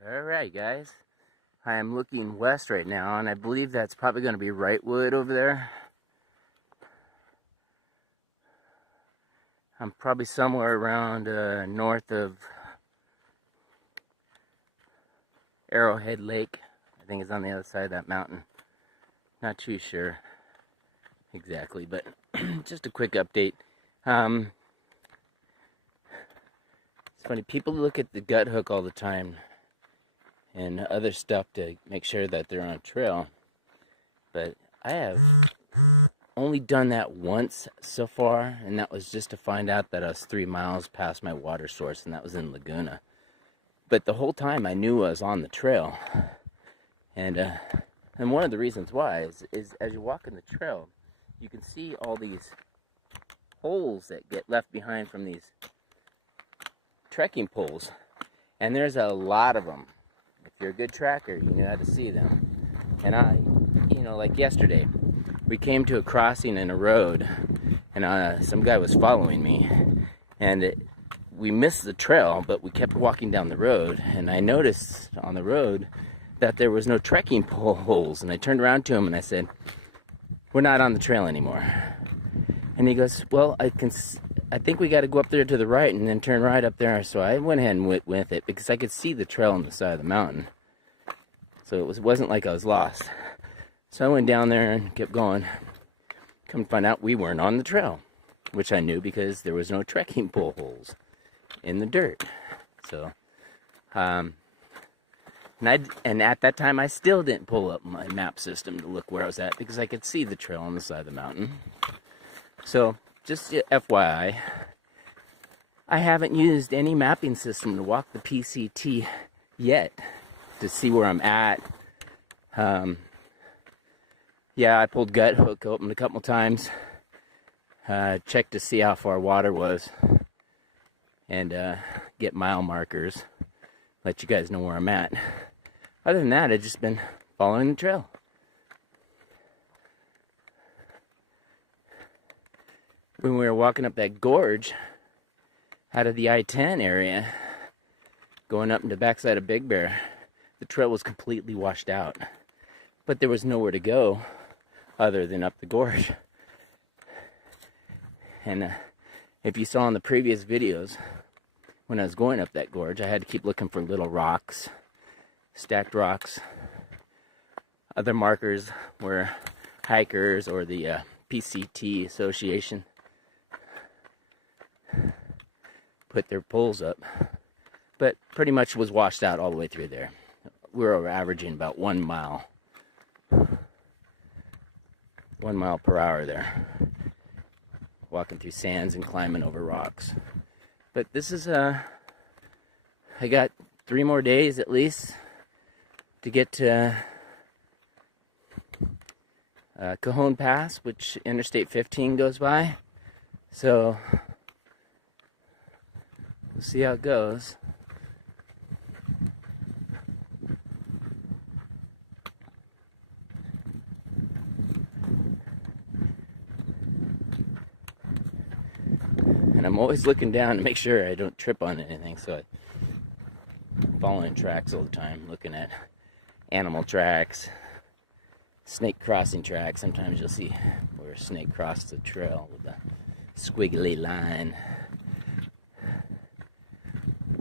Alright guys, I am looking west right now, and I believe that's probably going to be Wrightwood over there. I'm probably somewhere around north of Arrowhead Lake. I think it's on the other side of that mountain. Not too sure exactly, but just a quick update. It's funny, people look at the gut hook all the time and other stuff to make sure that they're on a trail, but I have only done that once so far, and that was just to find out that I was 3 miles past my water source, and that was in Laguna. But the whole time I knew I was on the trail, and one of the reasons why is as you walk in the trail, you can see all these holes that get left behind from these trekking poles, and there's a lot of them. If you're a good tracker, you know how to see them. And like yesterday, we came to a crossing in a road, and some guy was following me, and we missed the trail, but we kept walking down the road, and I noticed on the road that there was no trekking pole holes, and I turned around to him and I said, "We're not on the trail anymore." And he goes, "Well, I think we got to go up there to the right and then turn right up there." So I went ahead and went with it because I could see the trail on the side of the mountain. So it wasn't like I was lost. So I went down there and kept going. Come to find out we weren't on the trail, which I knew because there was no trekking pole holes in the dirt. So, and at that time I still didn't pull up my map system to look where I was at because I could see the trail on the side of the mountain. So, just FYI, I haven't used any mapping system to walk the PCT yet to see where I'm at. Yeah, I pulled gut hook open a couple times, checked to see how far water was, and get mile markers, let you guys know where I'm at. Other than that, I've just been following the trail. When we were walking up that gorge out of the I-10 area, going up into the backside of Big Bear, the trail was completely washed out. But there was nowhere to go other than up the gorge. And if you saw in the previous videos, when I was going up that gorge, I had to keep looking for little rocks, stacked rocks. Other markers were hikers or the PCT Association put their poles up, but pretty much was washed out all the way through there. We were averaging about 1 mile. 1 mile per hour there, walking through sands and climbing over rocks. But this is I got 3 more days at least to get to Cajon Pass, which Interstate 15 goes by. So we'll see how it goes. And I'm always looking down to make sure I don't trip on anything, so I'm following tracks all the time, looking at animal tracks, snake crossing tracks. Sometimes you'll see where a snake crossed the trail with a squiggly line.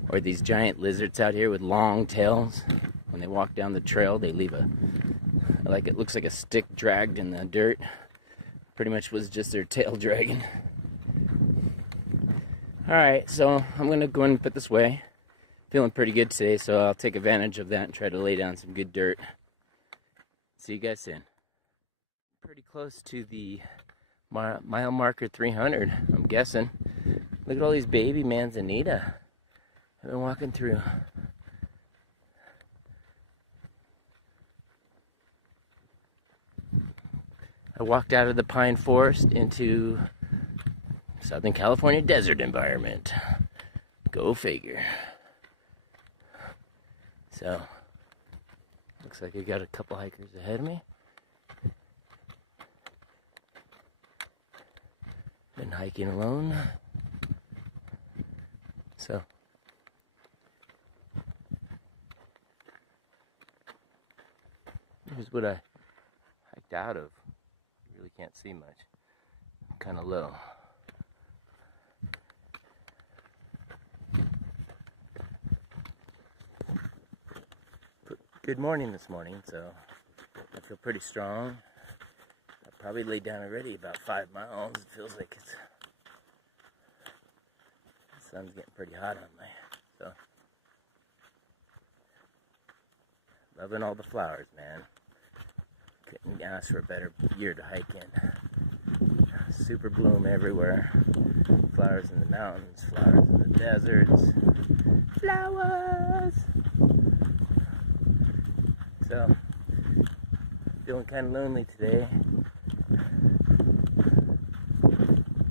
Or these giant lizards out here with long tails. When they walk down the trail, they leave it looks like a stick dragged in the dirt. Pretty much was just their tail dragging. Alright, so I'm going to go and put this away. Feeling pretty good today, so I'll take advantage of that and try to lay down some good dirt. See you guys soon. Pretty close to the mile marker 300, I'm guessing. Look at all these baby manzanita I've been walking through. I walked out of the pine forest into Southern California desert environment. Go figure. So, looks like I got a couple hikers ahead of me. Been hiking alone. So, here's what I hiked out of. You really can't see much. Kind of low. Good morning this morning, so I feel pretty strong. I probably laid down already about 5 miles. It feels like the sun's getting pretty hot on me. So, loving all the flowers, man. Couldn't ask for a better year to hike in. Super bloom everywhere. Flowers in the mountains, flowers in the deserts. Flowers! So, feeling kind of lonely today.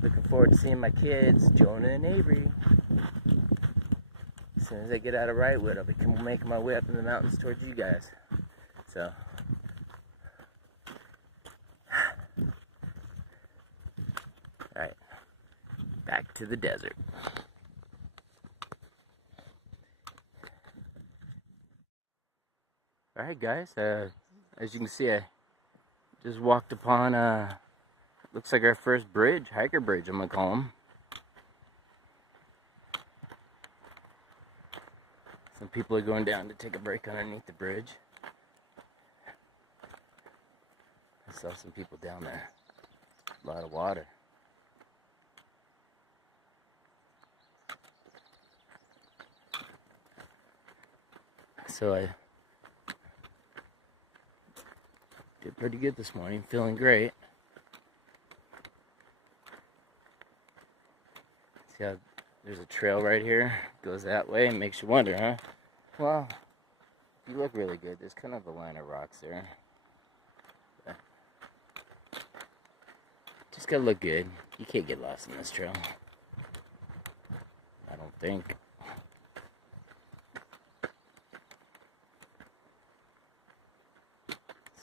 Looking forward to seeing my kids, Jonah and Avery. As soon as I get out of Wrightwood, I'll be making my way up in the mountains towards you guys. So, alright, back to the desert. Alright guys, as you can see, I just walked upon, looks like our first bridge, hiker bridge I'm going to call them. Some people are going down to take a break underneath the bridge. I saw some people down there. A lot of water. So I did pretty good this morning, feeling great. See how there's a trail right here, goes that way, and makes you wonder, huh? Well, you look really good. There's kind of a line of rocks there. But just gotta look good. You can't get lost in this trail. I don't think.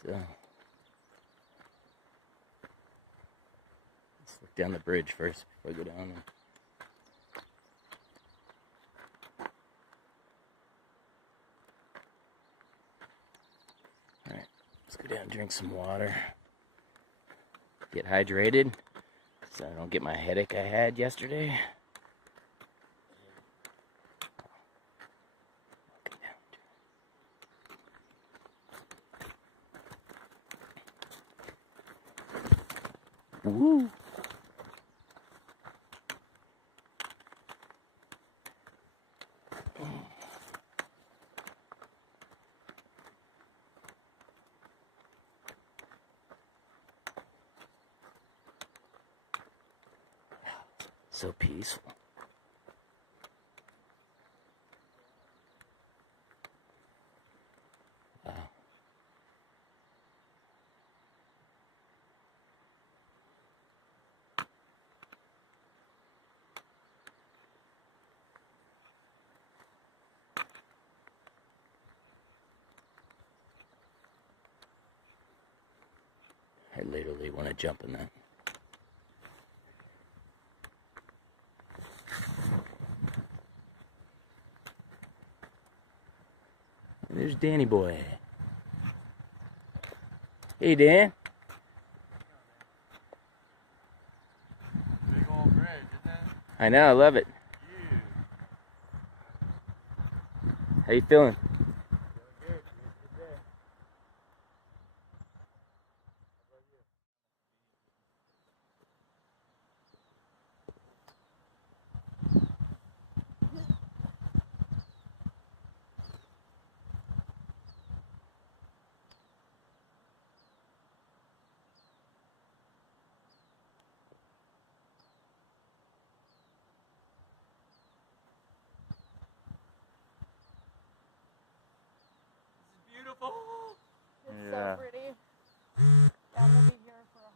So, let's look down the bridge first before I go down. Alright, let's go down and drink some water. Get hydrated so I don't get my headache I had yesterday. Woo! So peaceful. Wow. I literally want to jump in that. There's Danny boy. Hey, Dan. Big old bridge, isn't it? I know, I love it. Yeah. How you feeling? Good. Good day. How about you? This is beautiful. It's so pretty. Yeah, I'm gonna be here for a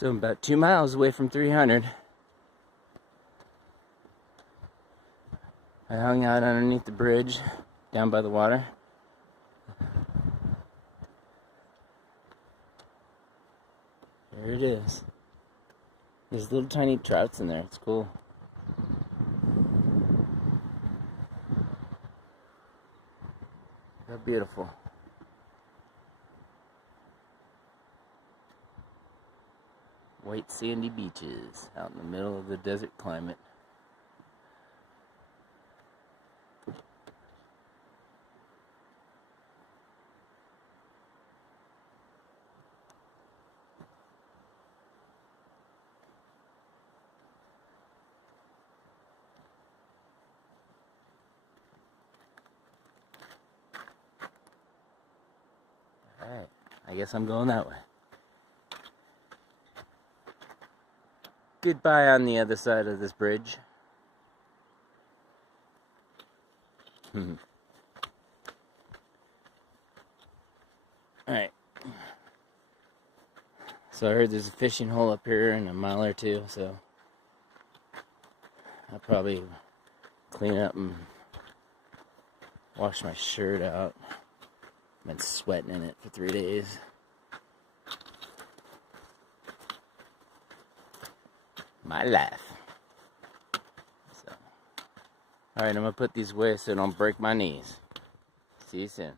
So I'm about 2 miles away from 300. I hung out underneath the bridge down by the water. There it is. There's little tiny trouts in there. It's cool. How beautiful. White sandy beaches out in the middle of the desert climate. Alright, I guess I'm going that way. Goodbye on the other side of this bridge. Alright. So I heard there's a fishing hole up here in a mile or two, so I'll probably clean up and wash my shirt out. I've been sweating in it for 3 days. My life. So, alright, I'm gonna put these away so I don't break my knees. See you soon.